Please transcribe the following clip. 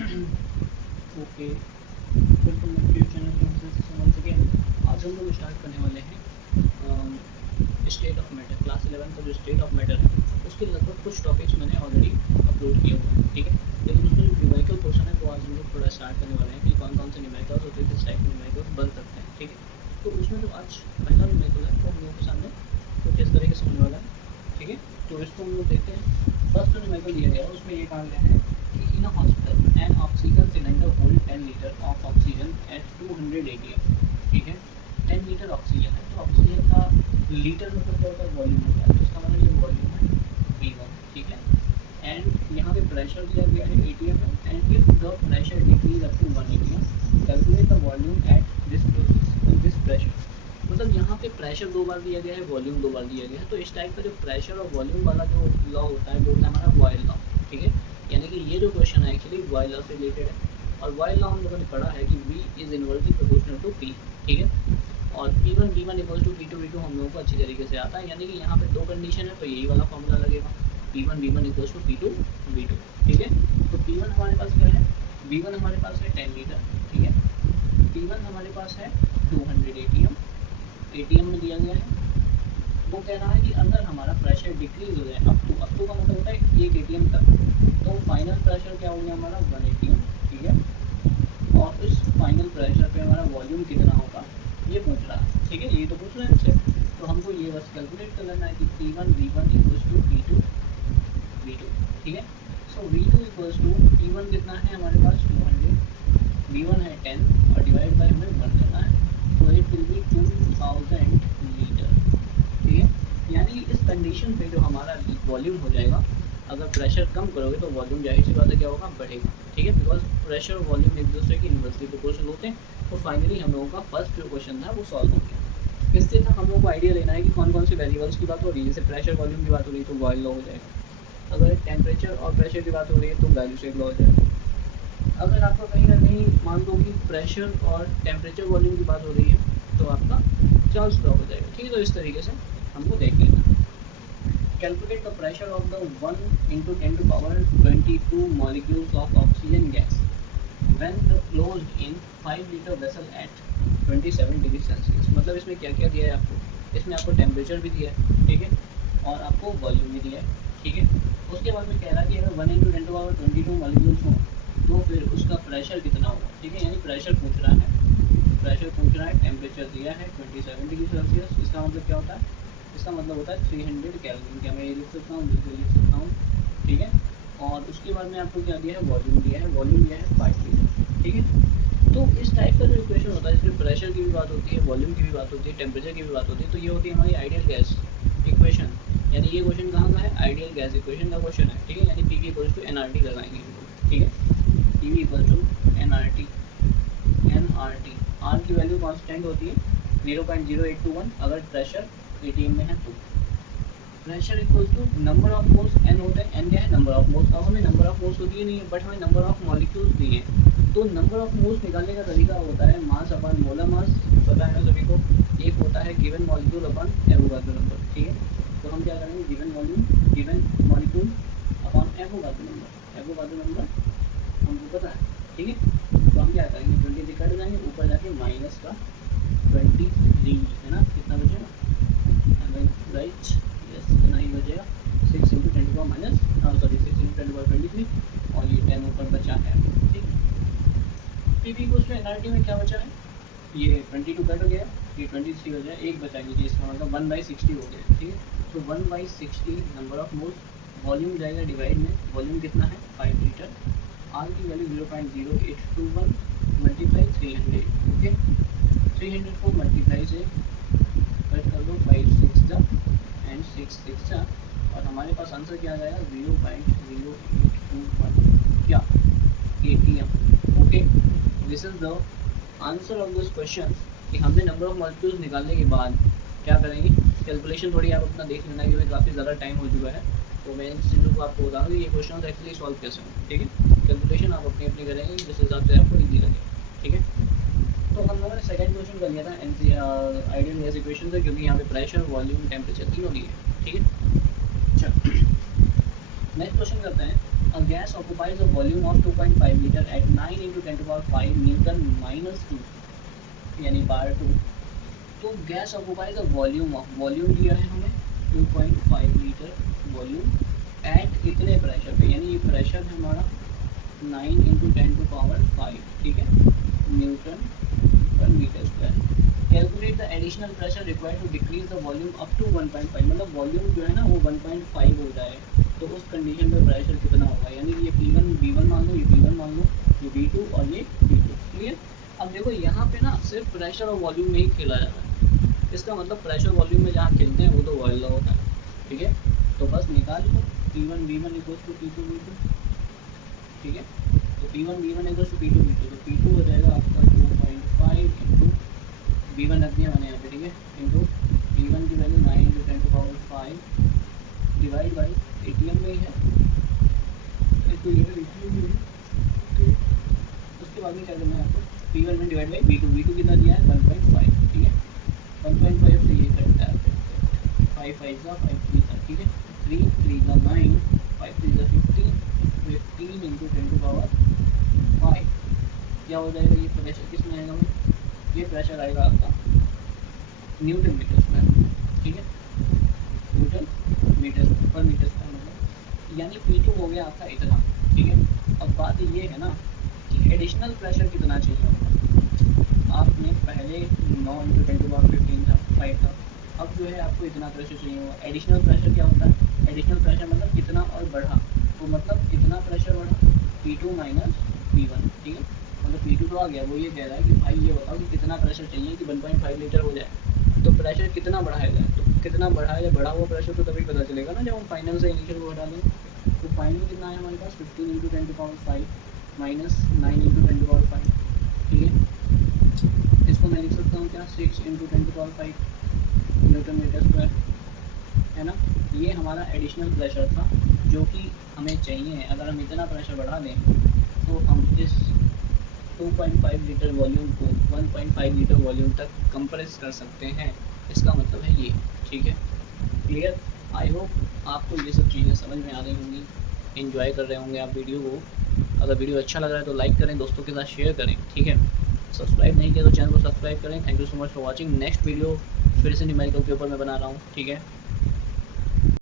Okay, welcome back to your channel once again. आज हम लोग स्टार्ट करने वाले हैं स्टेट ऑफ मैटर। क्लास 11 का जो स्टेट ऑफ मैटर है उसके लगभग कुछ टॉपिक्स मैंने ऑलरेडी अपलोड किए हुए हैं, ठीक है। लेकिन उसमें जो न्यूमेरिकल पोर्शन है वो आज हम लोग थोड़ा स्टार्ट करने वाले हैं कि कौन कौन से न्यूमेरिकल्स होते हैं, किस टाइप के न्यूमेरिकल्स बन सकते हैं, ठीक है। तो उसमें जो आज पहला न्यूमेरिकल है वो हम लोगों के सामने कुछ इस तरीके से होने वाला है, ठीक है। तो इसको हम लोग देखते हैं। फर्स्ट जो न्यूमेरिकल दिया गया है उसमें ये कहा गया है कि in a hospital an oxygen cylinder hold 10 litre of oxygen at 200 ATM, ठीक है। 10 लीटर ऑक्सीजन है, तो ऑक्सीजन का लीटर मतलब क्या होता है, वॉल्यूम होता है, तो इसका मतलब ये वॉल्यूम है V1, ठीक है। एंड यहाँ पे प्रेशर दिया गया है ATM में, and if the pressure decrease up to 1 ATM calculate the volume at this process this pressure. मतलब यहाँ पे प्रेशर 2 बार दिया गया है, वॉल्यूम 2 बार दिया गया है। तो इस टाइप का जो प्रेशर और वॉल्यूम वाला जो लॉ होता है वो होता है हमारा बॉयल लॉ, ठीक है। यानी कि ये जो क्वेश्चन है एक्चुअली बॉयल लॉ से रिलेटेड है, और बॉयल लॉ हम लोगों ने पढ़ा है कि V is inversely proportional to P, ठीक है। और P1 V1 equal to P2 V2 हम लोगों को अच्छी तरीके से आता है, यानी कि यहाँ पे दो कंडीशन है तो यही वाला फॉर्मूला लगेगा, P1 V1 equal to P2 V2, ठीक है। तो P1 हमारे पास क्या है, V1 हमारे पास है 10 लीटर, ठीक है। P1 हमारे पास है 200 ATM में दिया गया है। वो कह रहा है कि अगर हमारा प्रेशर डिक्रीज हो जाए अप टू का मतलब होता है 1 ATM तक, तो फाइनल प्रेशर क्या हो गया हमारा 1 ATM, ठीक है। और इस फाइनल प्रेशर पे हमारा वॉल्यूम कितना होगा ये पूछ रहा है, ठीक है। ये तो पूछ रहे हैं उससे, तो हमको ये बस कैलकुलेट कर लेना है कि P1 V1 equals to P2 V2, ठीक है। सो V2 इक्वल्स टू P1 कितना है हमारे पास 200, V1 है 10 और डिवाइड बाय हमें 1 करना है, तो इट विल बी 2000 लीटर, ठीक है। यानी इस कंडीशन पे जो हमारा वॉल्यूम हो जाएगा, अगर प्रेशर कम करोगे तो वॉल्यूम जाहिर सी बात है क्या होगा, बढ़ेगा, ठीक है। बिकॉज प्रेशर और वॉल्यूम एक दूसरे के इन्वर्सली प्रोपोर्शनल होते हैं। तो फाइनली हम लोगों का फर्स्ट जो क्वेश्चन था वो सॉल्व हो गया। इससे था हम लोगों को आइडिया लेना है कि कौन कौन सी वेरिएबल्स की बात हो रही है। जैसे प्रेशर वॉल्यूम की बात हो रही है तो बॉयल लॉ हो जाएगा, अगर टेम्परेचर और प्रेशर की बात हो रही है तो वैल्यूसेट लॉ हो जाएगा। अगर आपको कहीं ना कहीं मान लो कि प्रेशर और टेम्परेचर वॉल्यूम की बात हो रही है तो आपका चार्ल्स लॉ हो जाएगा, ठीक है। तो इस तरीके से हमको देख लेना। Calculate the pressure of the 1 × 10⁻22 molecules of oxygen gas when the closed in 5 litre vessel eight 27 degree Celsius. मतलब इसमें क्या क्या दिया है आपको, इसमें आपको टेम्परेचर भी दिया है, ठीक है, और आपको वॉल्यूम भी दिया है, ठीक है। उसके बाद में कह रहा है कि अगर 1 × 10⁻22 मॉलिक्यूल्स हों तो फिर उसका प्रेशर कितना होगा, ठीक है। यानी प्रेशर पूछ रहा है, टेम्परेचर दिया है 27 डिग्री सेल्सियस। इसका मतलब क्या होता है, इसका मतलब होता है 300 केल्विन। क्या मैं ये लिख सकता हूँ, बिल्कुल लिख सकता हूँ, ठीक है। और उसके बाद में आपको क्या दिया है, वॉल्यूम दिया है 5 लीटर, ठीक है। तो इस टाइप का जो इक्वेशन होता है जिसमें प्रेशर की भी बात होती है, वॉल्यूम की भी बात होती है, टेम्परेचर की भी बात होती है, तो ये होती है हमारी आइडियल गैस इक्वेशन। यानी ये क्वेश्चन कहाँ का है, आइडियल गैस इक्वेशन का क्वेश्चन है, ठीक है। यानी P V equals to NRT लगाएंगे, ठीक है। P V equal to NRT, R की वैल्यू कांस्टेंट होती है 0.0821 अगर प्रेशर ATM में है तो। Pressure equals to number of moles, N होता है, एन क्या है, नंबर ऑफ मोल्स। अब हमें नंबर ऑफ मोल्स तो दिए नहीं है, बट हमें नंबर ऑफ मॉलिक्यूल्स दिए हैं। तो नंबर ऑफ मोल्स निकालने का तरीका होता है मास अपन मोलर मास, पता है ना सभी को। एक होता है गिवन मॉलिक्यूल अपन एवोगाड्रो नंबर, ठीक है। तो हम क्या करेंगे, given volume given molecule upon Avogadro number हमको पता है, ठीक है। तो हम क्या करेंगे, 20 से कट जाएंगे, ऊपर जाके माइनस का 23 है ना, कितना बचेगा, राइट, यस इतना ही बचेगा। 6 × 10⁻⁻, सॉरी 6 × 10⁻23, और ये 10 ऊपर बचा है, ठीक। P V equals to NRT में क्या बचा है, ये 22 कट हो गया, ये 23 हो जाए, एक बचा लीजिए, इसका मतलब 1/60 हो गया, ठीक है। तो 1/60 नंबर ऑफ मोल्स, वॉल्यूम जाएगा डिवाइड में, वॉल्यूम कितना है 5 लीटर, आर की वैल्यू 0.0821 मल्टीप्लाई 300, ओके। 300 को मल्टीप्लाई से कट कर दो, 5 6 जा एंड 6 6 जा, और हमारे पास आंसर क्या आ जाएगा 0.0821 क्या ATM, okay. This is the answer of this question. कि हमने नंबर ऑफ मॉलिक्यूल्स निकालने के बाद क्या करेंगे, कैलकुलेशन थोड़ी आप अपना देख लेना क्योंकि काफ़ी ज़्यादा टाइम हो चुका है। तो मैं इन चीज़ों को आपको बताऊँगा ये क्वेश्चन एक्चुअली सॉल्व कैसे हों, ठीक है। कैलकुलेशन आप अपनी अपनी करेंगे जिस हिसाब से आपको ईजी लगे, ठीक है। तो हम लोगों ने सेकंड क्वेश्चन कर लिया था आइडियल गैस इक्वेशन से, क्योंकि यहाँ पे प्रेशर वॉल्यूम टेम्परेचर तीनों दिए हैं, ठीक है। अच्छा नेक्स्ट क्वेश्चन करते हैं A gas occupies a volume of 2.5 liter at 9 into 10 to power 5 Newton minus 2 यानी पावर 2। तो gas occupies a volume of, volume दिया है हमें 2.5 लीटर वॉल्यूम एट इतने प्रेशर पे, यानी ये प्रेशर है हमारा 9 इंटू 10 टू पावर 5, ठीक है, newton per metre square. Calculate the additional pressure required to decrease the volume up to 1.5, मतलब वॉल्यूम जो है ना वो 1.5 हो जाए तो उस कंडीशन पे प्रेशर कितना होगा, यानी ये P1 B1 मान लो, ये P1 मान लो, ये B2 और ये B2, क्लियर। अब देखो यहाँ पे ना सिर्फ प्रेशर और वॉल्यूम में ही खेला जाता है, इसका मतलब प्रेशर वॉल्यूम में जहाँ खेलते हैं वो तो वॉल्यूम होता है, ठीक है। तो बस निकाल लो P1 B1 equals to P2 B2, ठीक है। तो P1 B1 equals to P2 B2, तो P2 हो जाएगा आपका 2.5 इंटू B1 रख दिया मैंने यहाँ पे, ठीक है, इंटू P1 की value 9 into 10 to power 5 divide by ATM में ही है, तो ये ATM में है। उसके बाद में क्या करना है आपको, P1 में डिवाइड बाई B2, B2 कितना दिया है 1.5, ठीक है, 1.5 से ये कटता है 5 5 का 5 3 का, ठीक है, 3 3 का 9 5 3 का 15 15 इंटू 10 टू पावर 5 क्या हो जाएगा, ये प्रेशर किस में आएगा भाई, ये प्रेशर आएगा आपका न्यूटन मीटर स्क्वायर, ठीक है, न्यूटन मीटर पर मीटर स्क्वायर मतलब, यानी P2 हो गया आपका इतना, ठीक है। अब बात ये है ना कि एडिशनल प्रेशर कितना चाहिए होगा, आपने पहले 9 इंटू 10 टू पावर 15 था 5 था, अब जो है आपको इतना प्रेशर चाहिए होगा। एडिशनल प्रेशर क्या होता है, एडिशनल प्रेशर मतलब कितना और बढ़ा, तो मतलब कितना प्रेशर बढ़ा P2 माइनस P1, ठीक है, मतलब P2 तो आ गया, वो ये कह रहा है कि भाई ये बताओ कि कितना प्रेशर चाहिए कि 1.5 लीटर हो जाए, तो प्रेशर कितना बढ़ाएगा, तो कितना बढ़ाएगा, बढ़ा हुआ प्रेशर तो तभी पता चलेगा ना जब हम फाइनल से इनिशियल को हटा दें। तो फाइनल कितना है हमारे पास 15 into 10 to power 5 minus 9 into 10 to power 5, ठीक है, इसको मैं लिख सकता हूँ क्या 6 into 10 to power 5 newton metre square, है ना। ये हमारा एडिशनल प्रेशर था जो कि हमें चाहिए, अगर हम इतना प्रेशर बढ़ा दें तो हम इस 2.5 लीटर वॉल्यूम को 1.5 लीटर वॉल्यूम तक कंप्रेस कर सकते हैं, इसका मतलब है ये, ठीक है, क्लियर। आई होप आपको ये सब चीज़ें समझ में आ रही होंगी, एंजॉय कर रहे होंगे आप वीडियो को। अगर वीडियो अच्छा लग रहा है तो लाइक करें, दोस्तों के साथ शेयर करें, ठीक है। सब्सक्राइब नहीं किया तो चैनल को सब्सक्राइब करें। Thank you so much for watching. Next video फिर से न्यूमेरिकल के ऊपर मैं बना रहा हूँ, ठीक है।